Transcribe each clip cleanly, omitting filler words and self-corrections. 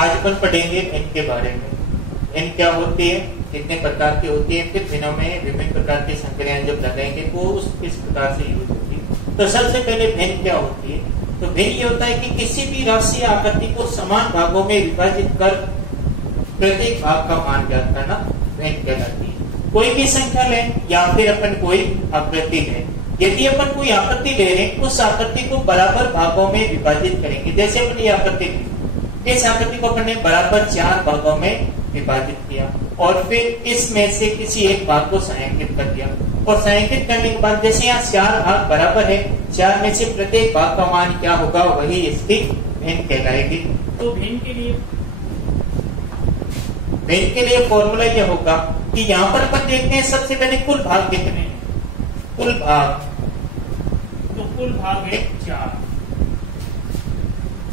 आज अपन पढ़ेंगे भिन्न के बारे में। भिन्न क्या होती है, कितने प्रकार की होती है, फिर भिन्नों में विभिन्न प्रकार की संक्रियाएं जब लगाएंगे वो किस प्रकार से यूज होती है। तो सबसे पहले भिन्न क्या होती है, तो भिन्न ये होता है कि किसी भी राशि आकृति को समान भागों में विभाजित कर प्रत्येक भाग का मान ज्ञात करना भिन्न कहलाती है। कोई भी संख्या लें या फिर अपन कोई आकृति लें, यदि अपन कोई आकृति ले रहे हैं उस आकृति को बराबर भागों में विभाजित करेंगे। जैसे अपन ये आकृति ली, इस आकृति को अपन ने बराबर 4 भागों में विभाजित किया और फिर इसमें से किसी एक भाग को छायांकित कर दिया और छायांकित करने के बाद जैसे यहाँ 4 भाग बराबर है, 4 में से प्रत्येक भाग का मान क्या होगा वही इसकी भिन्न कहलाएगी। तो भिन्न के लिए फॉर्मूला यह होगा कि यहाँ पर अपन देखते हैं सबसे पहले कुल भाग कितने हैं। कुल भाग, तो कुल भाग है 4,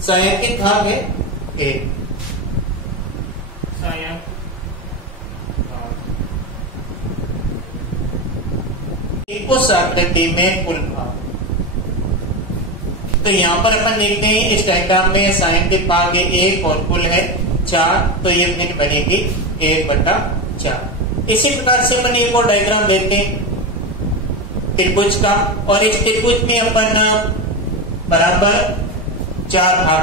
छायांकित भाग है 1। उस आकृति में कुल भाग, तो यहाँ पर अपन देखते हैं इस डायग्राम में छायांकित भाग है 1 और कुल है 4, तो ये भिन्न बनेगी 1/4। इसी प्रकार से अपन एक और डायग्राम लेते हैं त्रिभुज का, और इस त्रिभुज में अपन बराबर 4 भाग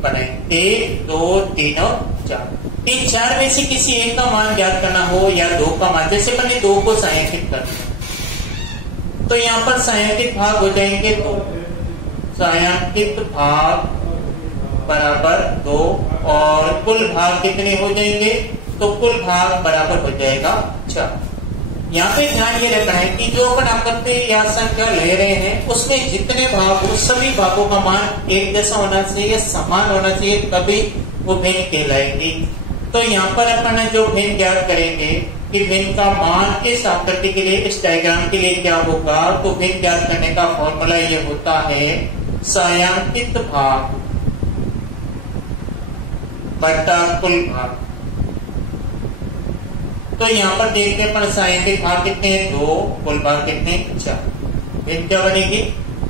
बनाए 1, 2, 3 और 4। इन 4 में से किसी एक का मान ज्ञात करना हो या 2 का मान, जैसे मैंने 2 को छायांकित कर दिया तो यहाँ पर छायांकित भाग हो जाएंगे 2, छायांकित भाग बराबर 2 और कुल भाग कितने हो जाएंगे, तो कुल भाग बराबर हो जाएगा 4। यहाँ पे ध्यान ये रखना है कि जो अपन आकृति या संख्या ले रहे हैं उसमें जितने भाग हो सभी भागों का मान एक जैसा होना चाहिए, समान होना चाहिए, तभी वो भिन्न कहलाएंगी। तो यहाँ पर अपन जो भिन्न ज्ञात करेंगे कि भिन्न का मान इस आकृति के लिए, इस डायग्राम के लिए क्या होगा, तो भिन्न ज्ञात करने का फॉर्मूला ये होता है छायांकित भाग बटा कुल भाग। तो यहाँ पर देखते हैं पर छायांकित भाग कितने हैं 2, कुल भाग कितने 4, भिन्न क्या बनेगी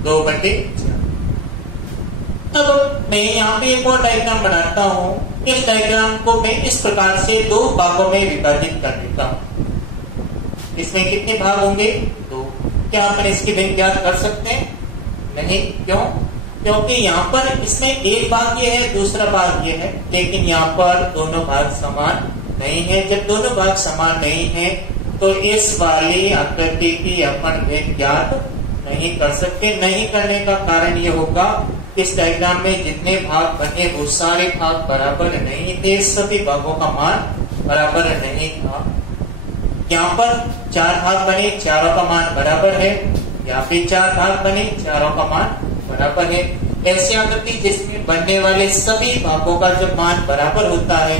2/4। अब मैं यहाँ पे एक और डायग्राम बनाता हूँ। इस डायग्राम को मैं इस प्रकार से 2 भागों में विभाजित कर देता हूँ। इसमें कितने भाग होंगे 2। क्या अपन इसकी भिन्न ज्ञात कर सकते हैं? नहीं। क्यों? क्योंकि यहाँ पर इसमें एक भाग ये है, दूसरा भाग ये है, लेकिन यहाँ पर दोनों भाग समान नहीं है। जब दोनों भाग समान नहीं है तो इस वाली आकृति की अपन भिन्न ज्ञात नहीं कर सकते। नहीं करने का कारण ये होगा इस डायग्राम में जितने भाग बने वो सारे भाग बराबर नहीं थे, सभी भागों का मान बराबर नहीं था। यहाँ पर 4 भाग बने, चारों का मान बराबर है, यहाँ पे 4 भाग बने, चारों का मान बराबर है। ऐसी आकृति जिसमें बनने वाले सभी भागों का जब मान बराबर होता है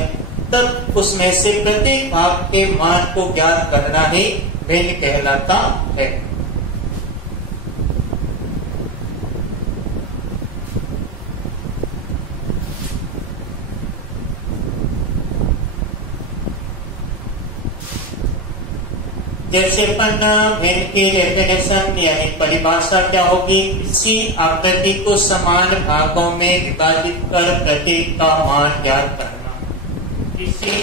तब उसमें से प्रत्येक भाग के मान को ज्ञात करना ही भिन्न कहलाता है। जैसे अपन भिन्न की डेफिनेशन यानी परिभाषा क्या होगी, किसी आकृति को समान भागों में विभाजित कर प्रत्येक का मान ज्ञात करना। किसी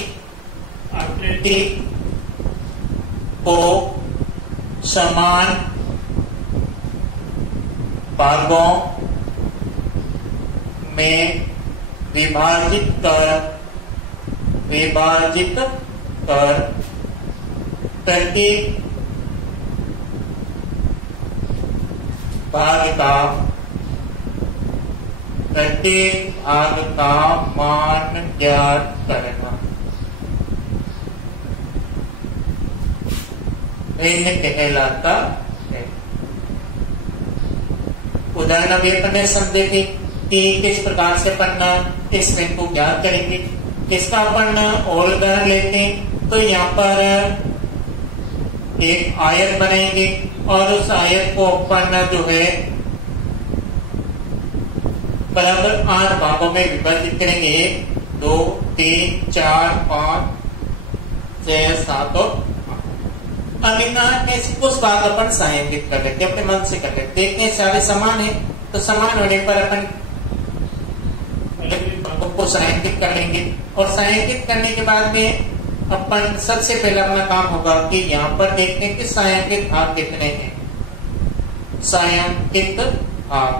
आकृति को समान भागों में विभाजित कर प्रत्येक भाग का मान ज्ञात करना भिन्न कहलाता है। उदाहरण अभी अपन समझेंगे कि किस प्रकार से अपन इस भिन्न को ज्ञात करेंगे। इसका अपन और उदाहरण लेते हैं तो यहाँ पर एक आयत बनाएंगे और उस आयत को अपन जो है बराबर 8 भागों में विभाजित करेंगे। 1, 2, 3, 4, 5, 6, 7 और 8। अब इन 8 में से कुछ भाग अपन छायांकित कर लेते, अपने मन से कर लेते। देखते हैं सारे समान है तो समान होने पर अपन को को छायांकित कर लेंगे। और छायांकित करने के बाद में अपन सबसे पहले अपना काम होगा कि यहाँ पर देखते हैं कि छायांकित भाग कितने हैं। छायांकित भाग,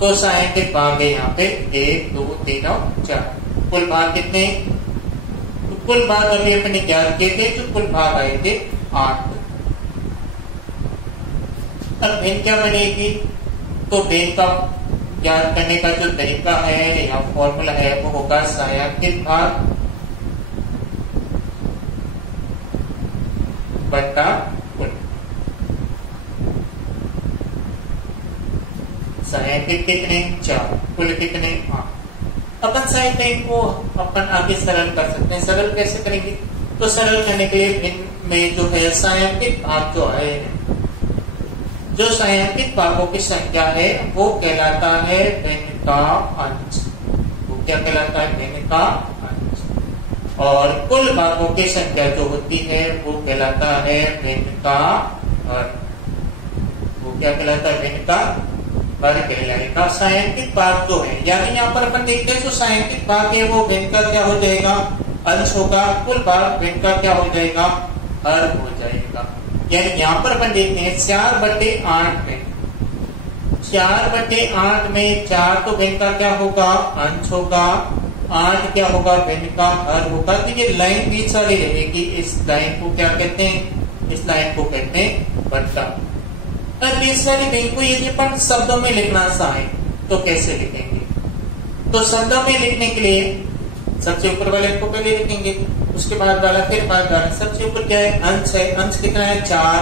तो छायांकित भाग है यहाँ पे 1 2 3 और 4। कुल भाग कितने? तो कुल भाग अभी अपने ज्ञात किए थे, जो कुल भाग आए थे 8। अब भिन्न क्या बनेगी? तो भिन्न का ज्ञात करने का जो तरीका है या फॉर्मूला है वो होगा छायांकित भाग बटा कुल। छायांकित कितने? 4, कुल कितने? 8। अपन छायांकित को अपन आगे सरल कर सकते हैं। सरल कैसे करेंगे? तो सरल करने के लिए भिन्न में जो है छायांकित भाग जो है, जो छायांकित भागों की संख्या है वो कहलाता है भिन्न का अंश। वो क्या कहलाता है? भिन्न का अंश। और कुल भागों की संख्या जो होती है वो कहलाता है भिन्न का वर्ग। वो क्या कहलाता है? भिन्न का वर्ग कहलाएगा। छायांकित भाग जो है, यानी यहाँ पर अपन देखते हैं जो छायांकित भाग है वो भिन्न का क्या हो जाएगा? अंश होगा। कुल भाग भिन्न का क्या हो जाएगा? वर्ग हो जाएगा। यानी यहाँ पर अपन देखते हैं 4/8 में 4/8 में 4 तो भिन्न का क्या होगा? अंश होगा। 8 क्या होगा? भिन्न का हर होगा। तो ये लाइन बीच वाली रहेगी। इस लाइन को क्या कहते हैं? इस लाइन को कहते हैं बट्टा। अब बीच वाली भिन्न को यदि अपन शब्दों में लिखना चाहे तो कैसे लिखेंगे? तो शब्दों में लिखने के लिए सबसे ऊपर वाले को पहले लिखेंगे, उसके बाद वाला, फिर बाद वाला। सबसे ऊपर क्या है? अंश है। अंश कितना है? 4,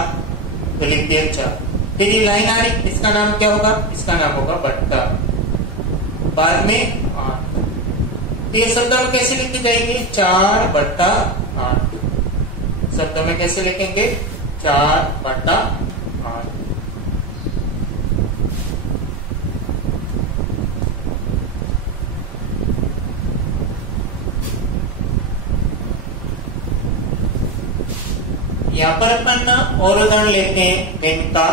तो लिख दिया 4। फिर ये लाइन आ रही, इसका नाम क्या होगा? इसका नाम होगा बट्टा। बाद में 8। ये शब्दों में कैसे लिखी जाएगी? 4/8। शब्दों में कैसे लिखेंगे? 4/8। यहाँ पर अपन और उदाहरण लेते हैं भिन्न का।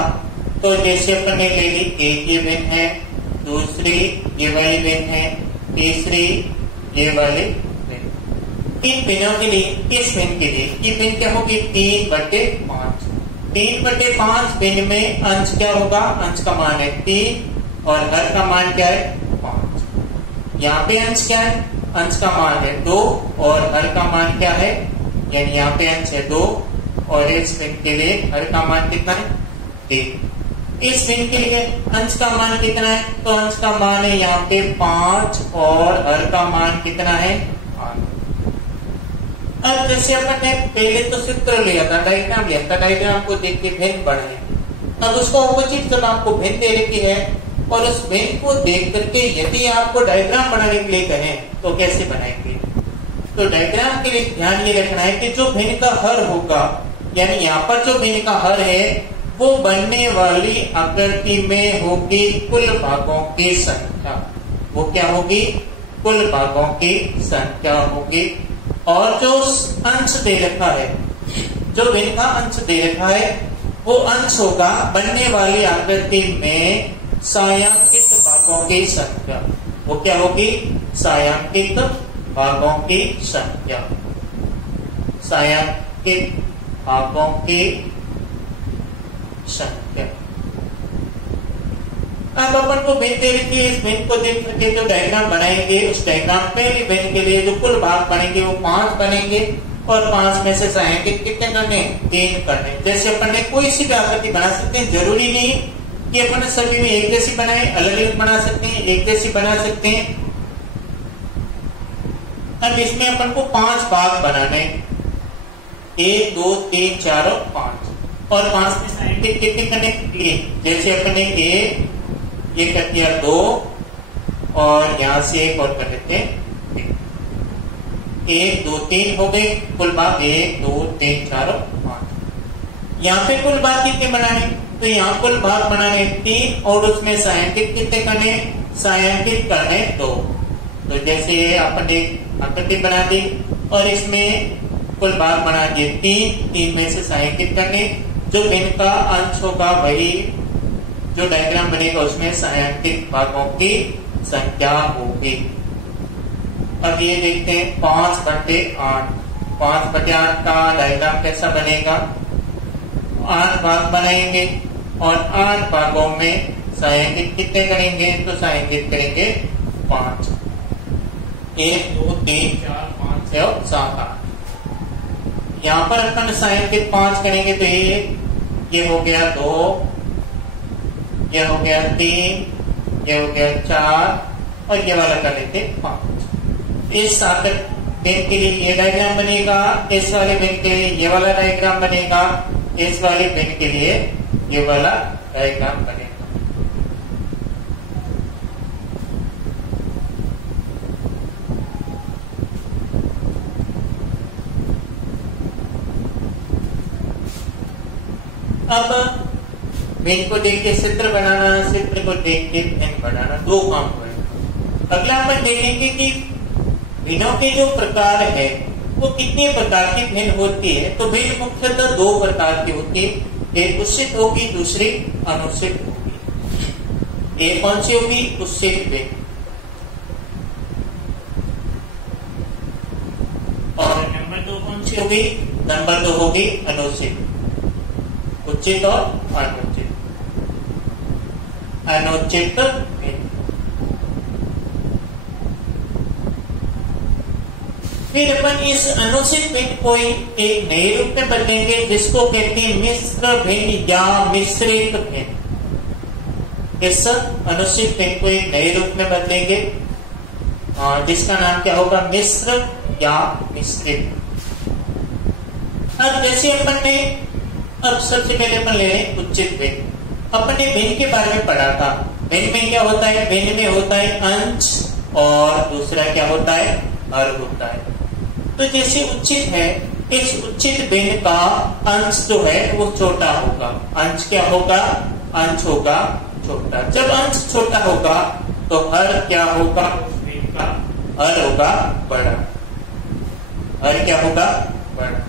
तो जैसे अपन ने ले ली, एक ये भिन्न है, दूसरी ये वाली भिन्न है, तीसरी ये वाली भिन्न। इन भिन्नों के लिए, इस भिन्न के लिए ये भिन्न क्या होगी? 3/5। 3/5 भिन्न में अंश क्या होगा? अंश का मान है 3 और हर का मान क्या है? 5। यहाँ पे अंश क्या है? अंश का मान है 2 और हर का मान क्या है? यानी यहाँ पे अंश है 2 और इस भिन्न के लिए हर का मान कितना है? 3। इस भिन्न के लिए अंश का मान कितना है? तो अंश का मान है यहाँ पे 5 और हर का मान कितना है? 8। अब जैसे अपन ने पहले तो सूत्र लिया था, डायग्राम लिया था, डायग्राम को देख के भिन्न बढ़ाए। अब उसको ऑपोजिट जब आपको भिन्न दे रखी है और उस भिन्न को देख करके यदि आपको डायग्राम बनाने के लिए कहें तो कैसे बनाएंगे? तो डायग्राम के लिए ध्यान ये रखना है कि जो भिन्न का हर होगा, यानी यहाँ पर जो भिन्न का हर है वो बनने वाली आकृति में होगी कुल भागों की संख्या। वो क्या होगी? कुल भागों की संख्या होगी। और जो अंश दे रखा है, जो भिन्न का अंश दे रखा है वो अंश होगा बनने वाली आकृति में छायांकित भागों की संख्या। वो क्या होगी? छायांकित भागों की संख्या। छायांकित भागों की संख्या। अब अपन को भिन्न दे रखी है, इस भिन्न को देख करके जो डायग्राम बनाएंगे, उस डायग्राम पहले भिन्न के लिए जो कुल भाग बनेंगे वो 5 बनेंगे और 5 में से छायांकित कितने करने? 3 करने। जैसे अपन ने कोई सी भी आकृति बना सकते हैं, जरूरी नहीं कि अपन सभी में एक जैसी बनाए, अलग अलग बना सकते हैं, एक जैसी बना सकते हैं। अब इसमें अपन को 5 भाग बनाने, 1 2 3 4 और 5, और 5 में छायांकित कितने करने? 3। जैसे अपन ने ये कर दिया 2 और यहां से एक और कर लेते हैं 1 2 3 हो गए कुल भाग 1 2 3 4 और 5। यहाँ पे कुल भाग कितने बनाने? तो यहाँ कुल भाग बनाने 3 और उसमें छायांकित कितने करने? छायांकित करने 2। तो जैसे अपन ने आकृति बना दी और इसमें कुल भाग बना दिए 3 में से छायांकित करने। जो भिन्न का अंश होगा वही जो डायग्राम बनेगा उसमें छायांकित भागों की संख्या होगी। अब ये देखते हैं 5/8। 5/8 का डायग्राम कैसा बनेगा? 8 भाग बनाएंगे और 8 भागों में छायांकित कितने करेंगे? तो छायांकित करेंगे 5। 1 2 3 4 5 6 और 7 8। यहाँ पर अपन छायांकित 5 करेंगे तो ये हो गया 2, ये हो गया 3, ये हो गया 4 और ये वाला कर लेते 5। इस सार्थक पेन के लिए ये डायग्राम बनेगा, इस वाले पेन के लिए ये वाला डायग्राम बनेगा, इस वाले पेन के लिए ये वाला डायग्राम बनेगा। अब पेन को देख के चित्र बनाना, चित्र को देख के पेन बनाना, दो काम करेंगे। अगला अपन देखेंगे कि पेनों के जो प्रकार है वो कितने प्रकार की पेन होती है। तो पेन मुख्यतः 2 प्रकार की होती है, एक उचित होगी, दूसरी अनुचित होगी। एक कौन सी होगी? उचित पेन। और नंबर 2 कौन सी होगी? नंबर 2 होगी अनुचित। उचित और अनुचित। अनुचित पेन। फिर अपन इस अनुचित पेन को एक नए रूप में बदलेंगे जिसको कहते हैं मिश्र पेन या मिश्रित पेन। इस अनुचित पेन को एक नए रूप में बदलेंगे जिसका नाम क्या होगा? मिश्र या मिश्रित। अब जैसे अपन ने अब सबसे पहले अपन ले लें उचित पेन। अपन ने पेन के बारे में पढ़ा था। पेन में क्या होता है? पेन में होता है अंश और दूसरा क्या होता है? अर्घ होता है। तो जैसे उचित है, इस उचित पेन का अंश जो है वो छोटा होगा। अंश क्या होगा? अंश होगा छोटा। जब अंश छोटा होगा तो हर क्या होगा? पेन का हर होगा बड़ा। हर क्या होगा? बड़ा।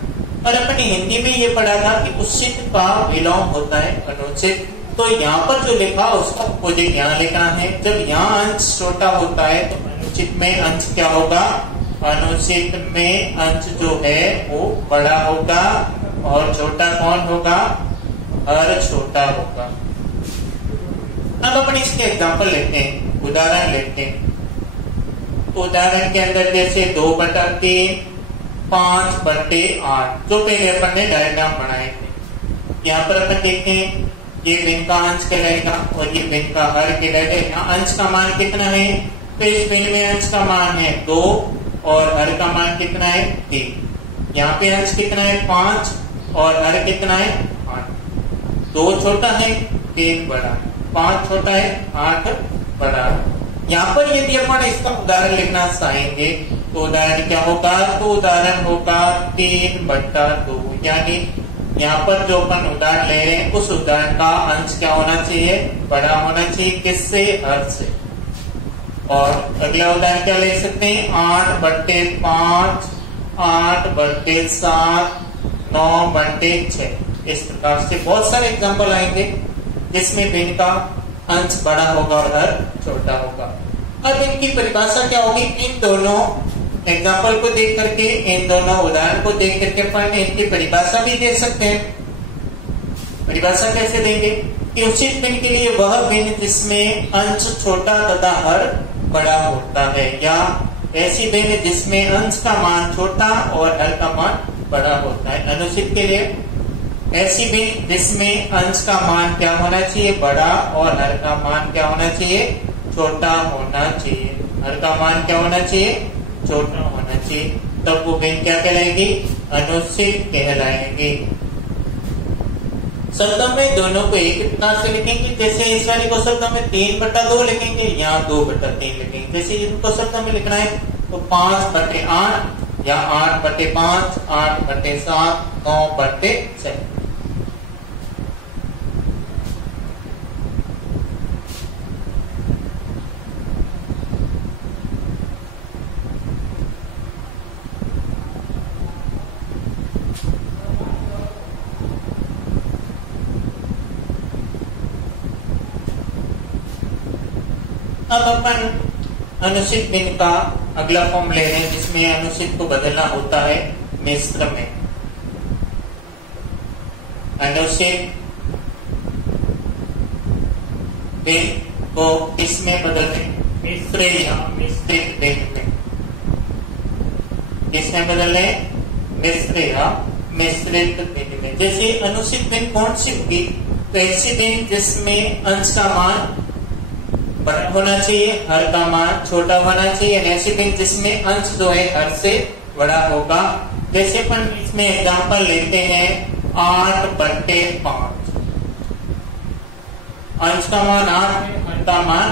और अपने हिंदी में ये पढ़ा था कि उचित का विलोम होता है अनुचित। तो यहाँ पर जो लिखा उसका अपोजिट यहाँ लिखना है। जब यहाँ अंश छोटा होता है तो अनुचित में अंश क्या होगा? अनुचित में अंश जो है वो बड़ा होगा और छोटा कौन होगा? हर छोटा होगा। अब अपन इसके एग्जाम्पल लेते हैं, उदाहरण लेते हैं। उदाहरण के अंदर जैसे 2/3, 5/8 जो पहले अपन ने डायग्राम बनाए थे। यहाँ पर अपन देखते हैं ये पेन का अंश कहलाएगा और ये पेन का हर कहलाएगा। यहाँ अंश का मान कितना है? तो इस पेन में अंश का मान है 2 और हर का मान कितना है? 3। यहाँ पे अंश कितना है? 5 और हर कितना है? 8। 2 छोटा है, 3 बड़ा। 5 छोटा है, 8 बड़ा। यहाँ पर यदि अपन इसका उदाहरण लिखना चाहेंगे तो उदाहरण क्या होगा? तो उदाहरण होगा 3/2। यानी यहाँ पर जो अपन उदाहरण ले रहे हैं उस उदाहरण का अंश क्या होना चाहिए? बड़ा होना चाहिए। किससे? हर से। और अगला उदाहरण क्या ले सकते हैं? 8/5, 8/7, 9/6। इस प्रकार से बहुत सारे एग्जाम्पल आएंगे जिसमें पेन का अंश बड़ा होगा और हर छोटा होगा। अब इनकी परिभाषा क्या होगी? इन दोनों एग्जाम्पल को देख करके, इन दोनों उदाहरण को देख करके अपन इनकी परिभाषा भी दे सकते हैं। परिभाषा कैसे देंगे? कि उचित पेन के लिए वह पेन जिसमें अंश छोटा तथा हर बड़ा होता है, या ऐसी पेन जिसमें अंश का मान छोटा और हर का मान बड़ा होता है। अनुचित के लिए ऐसी पेन जिसमें अंश का मान क्या होना चाहिए? बड़ा और हर का मान क्या होना चाहिए? छोटा होना चाहिए। हर का मान क्या होना चाहिए? छोटा होना चाहिए। तब वो पेन क्या कहलाएगी? अनुचित कहलाएगी। शब्दों में दोनों को एक प्रकार से लिखेंगे। जैसे इस वाले को शब्दों में 3/2 लिखेंगे, यहाँ 2/3 लिखेंगे। जैसे इनको शब्दों में लिखना है तो 5/8 या 8/5, 8/7, 9/6। अब अपन अनुचित पेन का अगला फॉर्म ले रहे हैं जिसमें अनुचित को बदलना होता है मिश्र में। अनुचित भिन्न को किसमें बदल रहे? मिश्र या मिश्रित भिन्न में। किसमें बदल रहे? मिश्र या मिश्रित भिन्न में। जैसे अनुचित भिन्न कौन सी होगी? तो ऐसी भिन्न जिसमें अंश का मान बड़ा होना चाहिए, हर का मान छोटा होना चाहिए। ऐसी भिन्न जिसमें अंश जो है हर से बड़ा होगा। जैसे अपन इसमें एग्जांपल लेते हैं 8/5। अंश का मान 8 है, हर का मान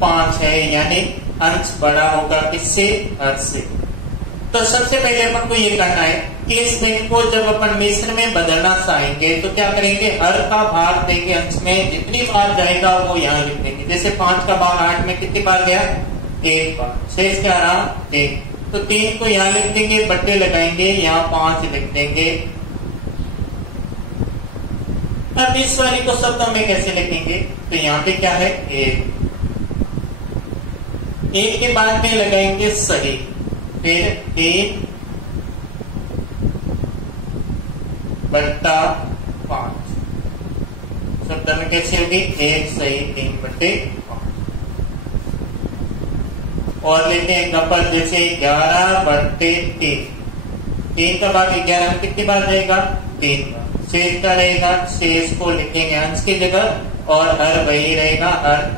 5 है, यानी अंश बड़ा होगा किससे? हर से। तो सबसे पहले अपन को ये करना है कि इस भिन्न को जब अपन मिश्र में बदलना चाहेंगे तो क्या करेंगे? हर का भाग देंगे अंश में, जितनी बार जाएगा वो यहाँ लिख देंगे। जैसे 5 का भाग 8 में कितनी बार गया? 1 बार। शेष क्या रहा? 1। तो 3 को यहाँ लिख देंगे, बट्टे लगाएंगे, यहाँ 5 लिख देंगे। अब इस वाली को शब्दों में कैसे लिखेंगे? तो यहाँ पे क्या है? 1 के बाद में लगाएंगे सही, फिर 3/5। शब्द में कैसे होगी? 1 सही 3/5। और लेते हैं गपर, जैसे 11/3। 3 का भाग 11 में कितनी बार जाएगा? 3 बार। शेष का रहेगा, शेष को लिखेंगे अंश की जगह और हर वही रहेगा। हर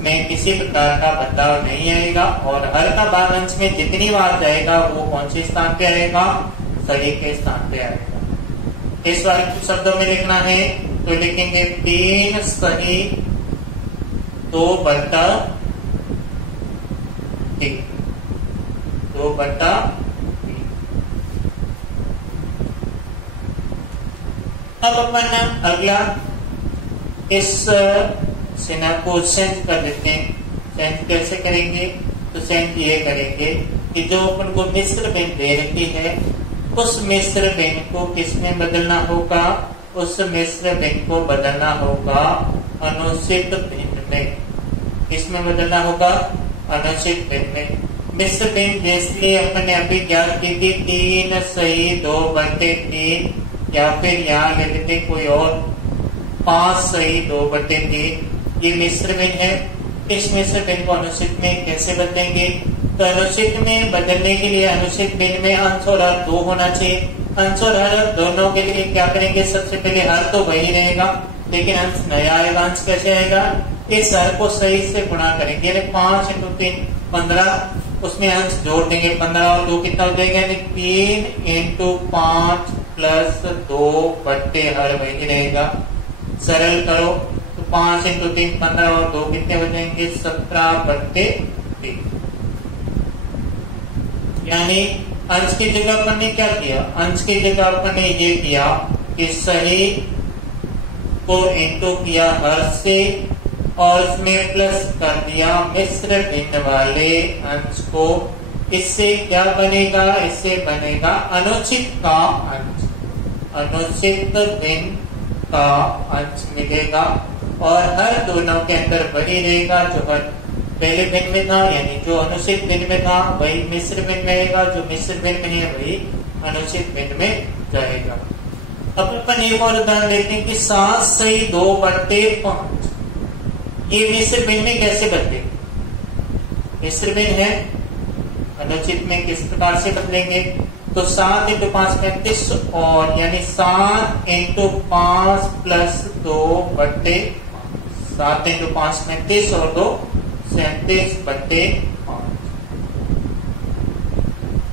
में किसी प्रकार का बदलाव नहीं आएगा और हर का भाग अंश में जितनी बार जाएगा वो कौन से स्थान पे आएगा? सही के स्थान पे आएगा। इस बार शब्दों में लिखना है तो लिखेंगे 3 सही 2/3। 2/3। अब अपन अगला इस सेना को सेंस कर देते हैं। सेंस कैसे करेंगे? तो सेंस ये करेंगे कि जो अपन को मिश्र भिन्न दे रखी है उस मिश्र भिन्न को किसमें बदलना होगा? उस मिश्र भिन्न को बदलना होगा अनुचित भिन्न में। किसमें बदलना होगा? अनुचित भिन्न में। मिश्र भिन्न जैसे अपन ने अभी ज्ञात की थी 3 सही 2/3, या फिर यहाँ ले लेते कोई और 5 सही 2/3। ये मिश्र भिन्न है। इस मिश्र भिन्न को अनुचित में कैसे बदलेंगे? तो अनुचित में बदलने के लिए अनुचित भिन्न में अंश और हर 2 होना चाहिए। अंश और हर दोनों के लिए क्या करेंगे? सबसे पहले हर तो वही रहेगा लेकिन अंश नया आएगा। अंश कैसे आएगा? इस हर को सही से गुणा करेंगे, 5 × 3 15, उसमें अंश जोड़ देंगे 15 और 2 कितना हो जाएगा? 3 × 5 + 2 हर वही रहेगा। सरल करो तो 5 × 3 15 और 2 कितने हो जाएंगे? 17/3। यानी अंश की जगह अपन ने क्या किया? अंश की जगह अपन ने ये किया कि सही को इंटू किया हर से और उसमें प्लस कर दिया मिश्र भिन्न वाले अंश को। इससे क्या बनेगा? इससे बनेगा अनुचित का अंश। अनुचित भिन्न का अंश मिलेगा और हर दोनों के अंदर वही रहेगा जो हर पहले भिन्न में था, यानी जो अनुचित भिन्न में था वही मिश्र भिन्न में रहेगा, जो मिश्र भिन्न में है वही अनुचित भिन्न में जाएगा। अब अपन एक और उदाहरण लेते हैं कि 7 सही 2/5। ये मिश्र भिन्न में कैसे बदले? मिश्र भिन्न है, अनुचित में किस प्रकार से बदलेंगे? तो 7 × 5 35 और यानी 7 × 5 + 2/5। 7 × 5 35 और 2 37/5।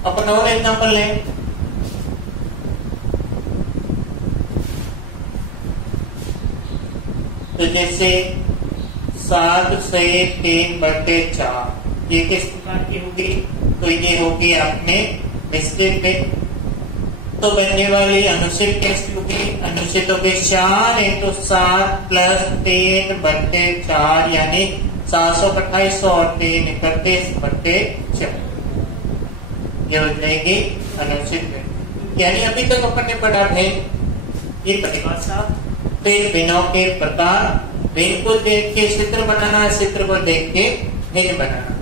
अपन और एग्जाम्पल लें। तो जैसे 7 सही 3/4, ये किस प्रकार की होगी? तो ये होगी अपने मिश्रित भिन्न। तो बनने वाली अनुचित कैसी होगी? अनुचित होगी 4 × 7 + 3/4, यानी 728 और 3 31/4। ये हो जाएगी अनुचित भिन्न। यानी अभी तक अपन ने पढ़ा भिन्न, ये परिभाषा, फिर भिन्नों के प्रकार, भिन्न को देख के चित्र बनाना, चित्र को देख के भिन्न बनाना।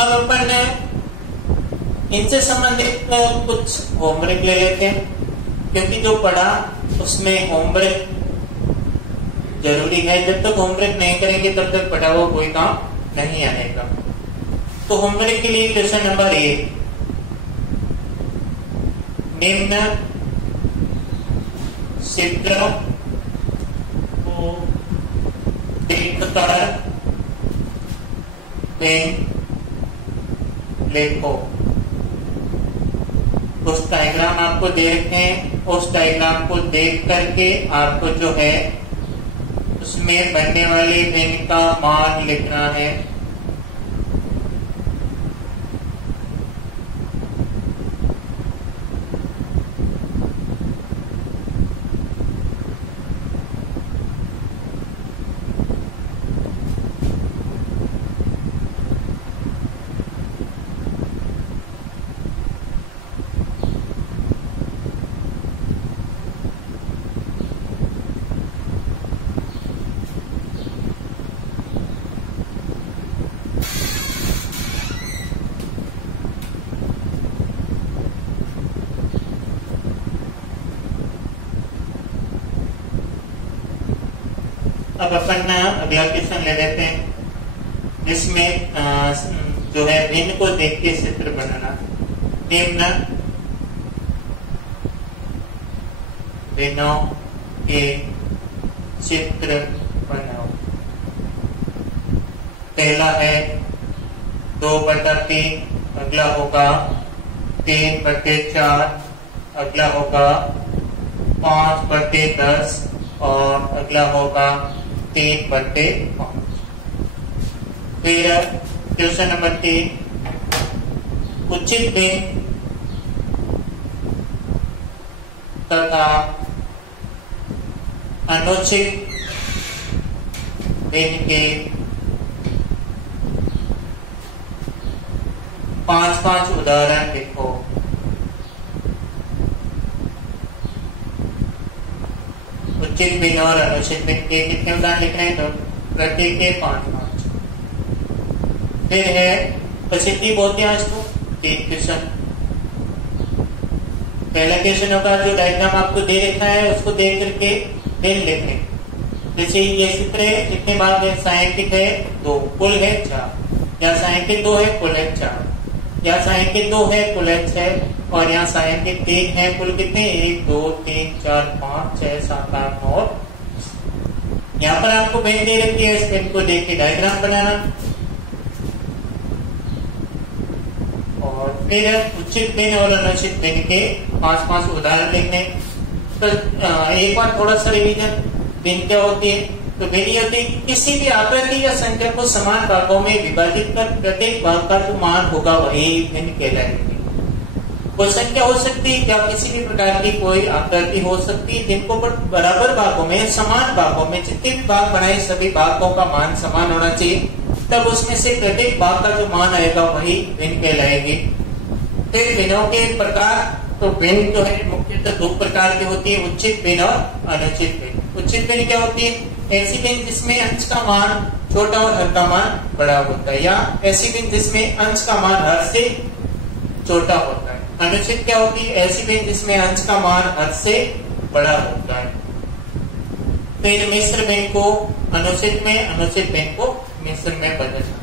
अब अपन इनसे संबंधित कुछ होमवर्क ले लेते हैं, क्योंकि जो पढ़ा उसमें होमवर्क जरूरी है। जब तक होमवर्क नहीं करेंगे तब तक पढ़ा हुआ कोई काम नहीं आएगा। तो होमवर्क के लिए क्वेश्चन नंबर 1, निम्न चित्र को देखकर लिखो। उस डायग्राम आपको दे रखे हैं, उस डायग्राम को देख करके आपको जो है उसमें बनने वाले पेन का मान लिखना है। अब अपन अगला क्वेश्चन ले लेते हैं, जिसमें जो है भिन्न को देख के चित्र बनाना। निम्न भिन्नों के चित्र बनाओ। पहला है 2/3, अगला होगा 3/4, अगला होगा 5/10 और अगला होगा 3/5। फिर क्वेश्चन नंबर 3, उचित भिन्न तथा अनुचित भिन्न के 5 उदाहरण लिखो। उचित भिन्न और अनुचित भिन्न के कितने उदाहरण लिखने हैं? तो प्रत्येक के 5। फिर है प्रसिद्धि बहुतांश को 3 क्वेश्चन। पहला क्वेश्चन होगा जो डायग्राम आपको दे रखा है उसको देख करके भिन्न लिखने। जैसे ये चित्र है, कितने भाग है? छायांकित है 2, कुल है 4। या छायांकित 2 है, कुल है 4। या छायांकित 2 है, कुल है 6। और यहाँ छायांकित 3 है, कुल कितने? 1 2 3 4 5 6 7 8 9। यहाँ पर आपको भिन्न दे रखी है, इस भिन्न को देख के डायग्राम बनाना। और फिर उचित भिन्न और अनुचित भिन्न के 5 उदाहरण लिखने। तो एक बार थोड़ा सा रिवीजन। भिन्न क्या होती है? तो भिन्न होती है किसी भी आकृति या संख्या को समान भागों में विभाजित कर प्रत्येक भाग का जो मान होगा वही भिन्न कहलाएगी। कोई संख्या हो सकती है या किसी भी प्रकार की कोई आकृति हो सकती है, जिनको बराबर भागों में, समान भागों में जितने भी भाग बनाए सभी भागों का मान समान होना चाहिए, तब उसमें से प्रत्येक भाग का जो मान आएगा वही भिन्न कहलाएगी। फिर भिन्नों के प्रकार, तो भिन्न जो है मुख्यतः 2 प्रकार की होती है, उचित भिन्न और अनुचित भिन्न। उचित भिन्न क्या होती है? ऐसी भिन्न जिसमें अंश का मान छोटा और हर का मान बड़ा होता है, या ऐसी भिन्न जिसमें अंश का मान हर से छोटा होता है। अनुचित क्या होती है? ऐसी भिन्न जिसमें अंश का मान हर से बड़ा होता है। फिर मिश्र भिन्न को अनुचित में, अनुचित भिन्न को मिश्र में बदलना।